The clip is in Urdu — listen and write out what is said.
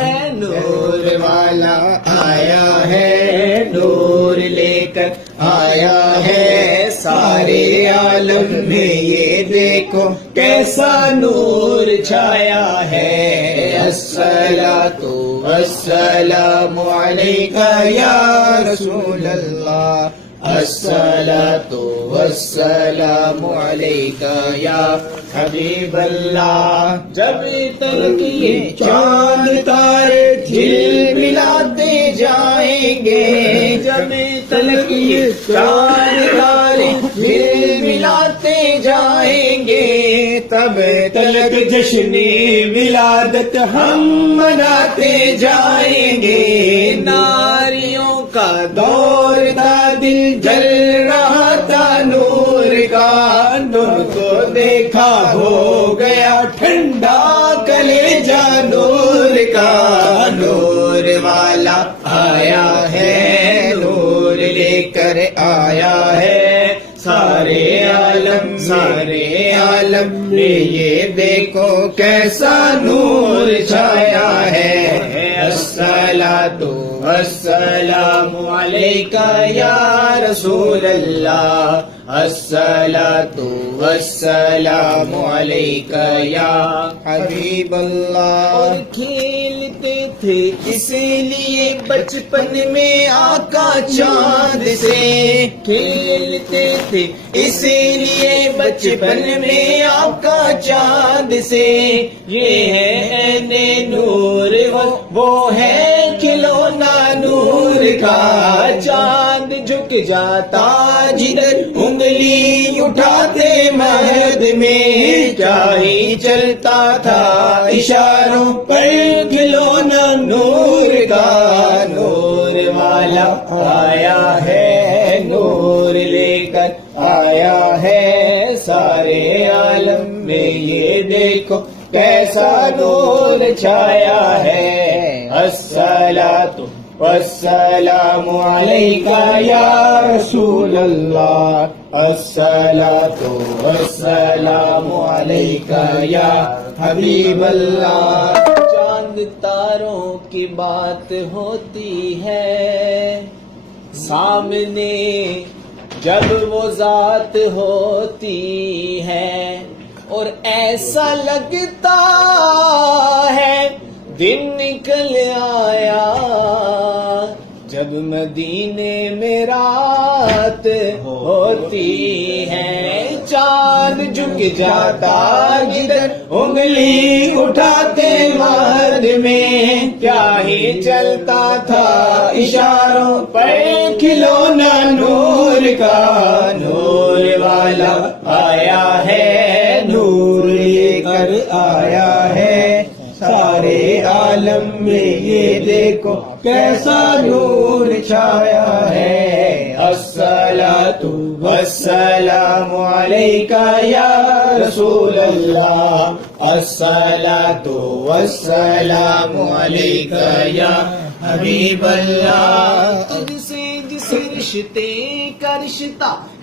ہے نور والا آیا ہے، نور لے کر آیا ہے سارے عالم میں، یہ دیکھو کیسا نور چھایا ہے۔ الصلاۃ والسلام علیک یا رسول اللہ، الصلاۃ والسلام علیک یا حبیب اللہ۔ جب تک یہ چاند تارے جھل ملاتے جائیں گے، جب تک یہ چاند تارے جھل ملاتے جائیں گے، تب تک جشن ولادت ہم مناتے جائیں گے۔ ناریوں کا دور تھا، دل جل رہا تھا نور کا، نور کو دیکھا ہو گیا ٹھنڈا کلیجہ نور کا۔ نور والا آیا ہے، نور لے کر آیا ہے سارے عالم میں، یہ دیکھو کیسا نور چھایا ہے۔ الصلاۃ والسلام علیک یا رسول اللہ، الصلاۃ والسلام علیک یا حبیب اللہ۔ اور کھیلتے تھے اس لیے بچپن میں آقا چاند سے، کھیلتے تھے اس لیے بچپن میں آقا چاند سے، یہ ہے عین نور وہ ہے کھلونا نور کا۔ چاند جھک جاتا جدھر انگلی اٹھاتے مہد میں، کیا ہی چلتا تھا اشاروں پر کھلونا نور کا۔ نور والا آیا ہے، نور لے کر آیا ہے سارے عالم میں، یہ دیکھو کیسا نور چھایا ہے۔ الصلاۃ والسلام علیک یا رسول اللہ، الصلاۃ والسلام علیک یا حبیب اللہ۔ چاند تاروں کی بات ہوتی ہے، سامنے جب وہ ذات ہوتی ہے، اور ایسا لگتا ہے دن نکل آیا جب مدینے میں رات ہوتی ہے۔ چاند جھک جاتا جدھر انگلی اٹھاتے مرد میں، کیا ہی چلتا تھا اشاروں پر کھلونا نور کا۔ نور والا آیا ہے، نور لے کر آیا ہے سارے عالم میں، یہ دیکھو کیسا نور چھایا ہے۔ الصلاۃ والسلام علیک یا رسول اللہ، الصلاۃ والسلام علیک یا حبیب اللہ۔ جس رشتے کا رشتہ